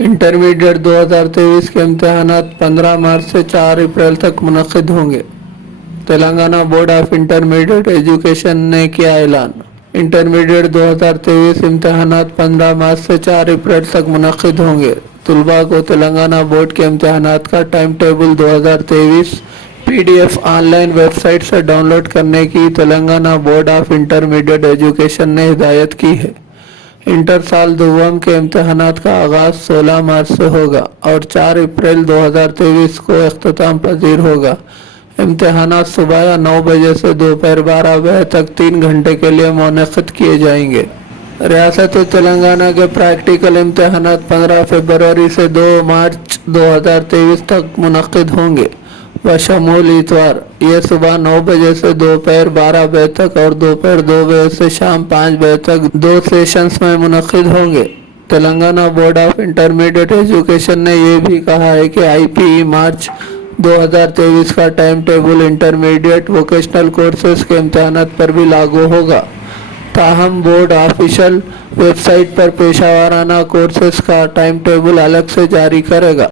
Intermediate 2023 के इम्तहानात 15 मार्च से 4 अप्रैल तक मुनक़िद होंगे। Telangana board of intermediate education ने किया ऐलान। इंटरमीडिएट 2023 इम्तहानात 15 मार्च से 4 अप्रैल तक मुनक़िद होंगे। तुलबा को तेलंगाना बोर्ड के इम्तहानात का time table 2023 PDF online website से डाउनलोड करने की Telangana board of intermediate education ने हिदायत की है। इंटर साल दोम के इम्तहानात का आगाज़ 16 मार्च से होगा और 4 अप्रैल 2023 को इख्तिताम पजीर होगा। इम्तहानात सुबह 9 बजे से दोपहर 12 बजे तक 3 घंटे के लिए मुनक़िद किए जाएंगे। रियासत तेलंगाना के प्रैक्टिकल इम्तहानात 15 फरवरी से 2 मार्च 2023 तक मुनक़िद होंगे। बशमूल इतवार ये सुबह 9 बजे से दोपहर 12 बजे तक और दोपहर 2 बजे से शाम 5 बजे तक 2 सेशंस में मुनक़िद होंगे। Telangana board of intermediate education ने यह भी कहा है कि IPE मार्च 2023 का time table intermediate vocational courses के इम्तहानात पर भी लागू होगा। ताहम बोर्ड ऑफिशियल वेबसाइट पर पेशा वाराना कोर्सेज का टाइम टेबल अलग से जारी करेगा।